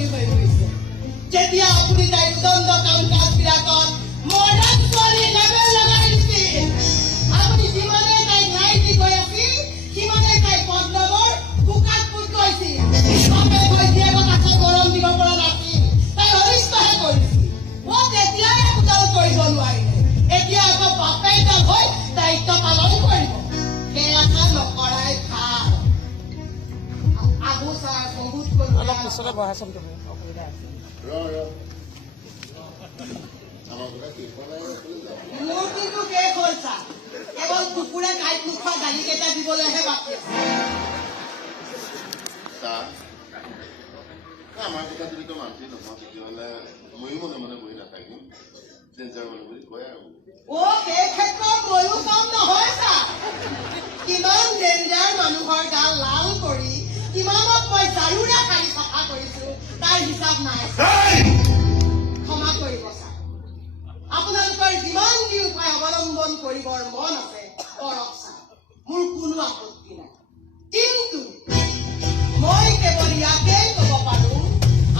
সলনি হৈ গৈছে যেতিয়া আপুনি তাইৰ উদণ্ড কাম কাজবিলাকত মডাৰ্ণ ছোৱালী লেবেল লগাই দিছিল আপুনি যিমানে তাইক ন্যায় দি গৈ আছিল সিমানে তাই পদ্মবৰ বোকাত পুত গৈছিল বাপে ভাইটিয়েকক কাছে গৰম দিব পৰা নাছিল তাই অনিষ্টহে কৰিছিল মই তেতিয়াই একোটাও কৰিব নোৱাৰিলে এতিয়া আকৌ বাপেকক হৈ দায়িত্ব পালন কৰিব সেই আশা নকৰাই ভাল আগু ছাৰ বহুত অলপ পিছতে বহাই চাম তুমি অসুবিধা আছে মোৰ কিন্তু শেষ হ'ল ছাৰ কেৱল কুকুৰে কাঁইট নোখোৱা গালিকেইটা দিবলৈহে বাকী আছে আমাৰ কথা যদি তো মানছি নহয় তেতিয়াহ'লে ময়ো মনে মনে বহি নাথাকিম ডেঞ্জাৰ মানুহ বুলি কয় আৰু সেই ক্ষেত্ৰত ময়ো কাম নহয় ছাৰ কিমান ডেঞ্জাৰ মানুহৰ গা লাল কৰি কিমানত মই জাৰুৰে খাই চাফা কৰিছো তাৰ হিচাপ নাই ক্ষমা কৰিব ছাৰ আপোনালোকৰ যিমান যি উপায় অৱলম্বন কৰিবৰ মন আছে কৰক ছাৰ মোৰ কোনো আপত্তি নাই কিন্তু মই কেৱল ইয়াকেই ক'ব পাৰো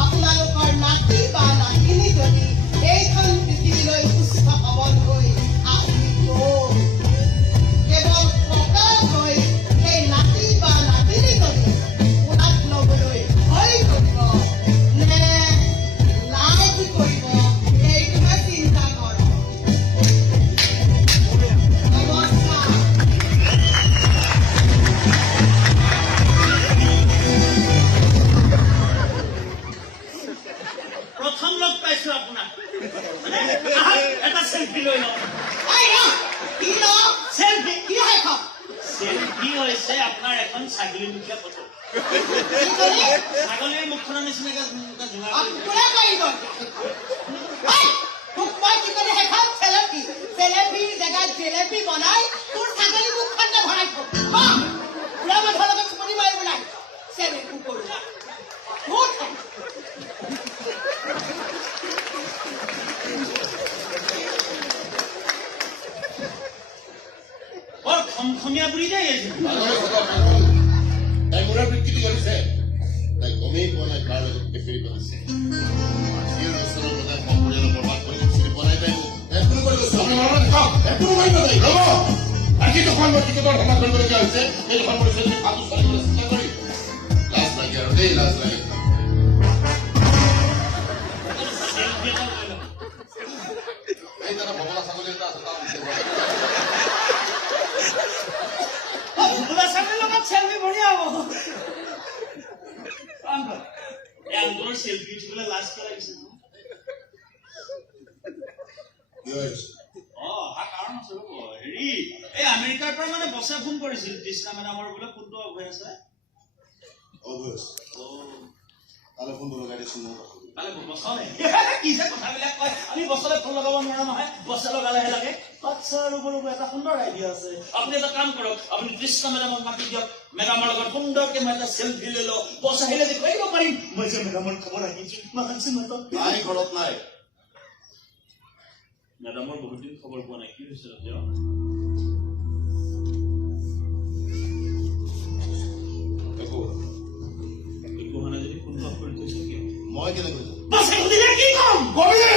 আপোনালোকৰ নাতি বা নাতিনী যদি এইখন পৃথিৱীলৈ সুস্থ সবল হৈ আহিব কেৱল প্ৰকাশ হৈ সেই নাতি বা নাতিনী যদি উৰাত ল'বলৈ ভয় কৰিব নে লাজ কৰিব সেইটোহে চিন্তা কৰক নমস্কাৰ প্ৰথম লগ পাইছো আপোনাক এটা চেলফি লৈ লওঁ চেলফি চেলফি হৈছে আপোনাৰ এখন ছাগলীমুখীয়া ফটো ছাগলীৰ মুখখনৰ নিচিনাকে যোগাৰ জেলেপি বনাই তোৰ ছাগলী মুখখনতে ভৰাই থ পুৰা মানুহৰ লগত চুপনি মাৰিব নাই চেলেপি কৰো বৰ খমখমীয়া বুলি যায় তাই মূৰৰ বিকৃতি কৰিছে তাই গমেই পোৱা নাই কাৰ লগত কেফেৰি বনাইছে মাটিৰ ওচৰৰ বজাই সম্পূৰ্ণ বৰবাদ কৰি চিৰি বনাই তাই একো কৰিব একো কৰিব নাই ৰ'ব আজি দুখন মই টিকটৰ ধমা কৰিবলগীয়া হৈছে সেই দুখন মই যদি ফাটো চলিবলৈ চেষ্টা কৰি লাজ লাগে আৰু দেই লাজ লাগে এই দাদা ভগলা ছাগলী এটা আছে তাত ভোলা ছাগলীৰ লগত চেলফি বঢ়িয়া হ'ব এই আংগুলৰ চেলফি উঠিবলৈ লাজ কিয় লাগিছে কাৰণ আছে ৰ'ব হেৰি এই আমেৰিকাৰ পৰা মানে বছে ফোন কৰিছিল তৃষ্ণা মেডামৰ বোলে ফোনটো অফ হৈ আছে তালে ফোনটো লগাই দিছোঁ কি যে কথাবিলাক কয় আমি বছৰে ফোন লগাব নোৱাৰো নহয় বছে লগালেহে লাগে আচ্ছা ৰ'ব এটা সুন্দৰ আইডিয়া আছে আপুনি এটা কাম কৰক আপুনি তৃষ্ণা মেডামক মাতি দিয়ক মেডামৰ লগত সুন্দৰকে মই এটা চেলফি লৈ লওঁ বছ আহিলে দেখুৱাই পাৰিম মই যে মেডামৰ খবৰ ৰাখিছো নাই ঘৰত নাই মেডামৰ বহুত দিন খবৰ পোৱা নাই কি হৈছে তেওঁ একো হোৱা নাই যদি ফোনটো অফ কৰি থৈছে কিয় মই কেনেকৈ বছে সুধিলে কি কম কবিয়ে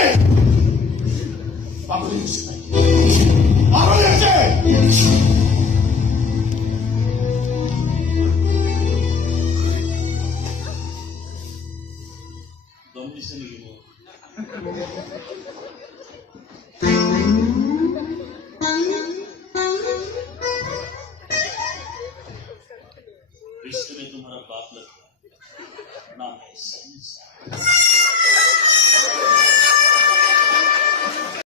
পাগল হৈছে পাগল হৈছে দম দিছে নেকি মোক रिश्ते में तुम्हारा बाप लगता नाम है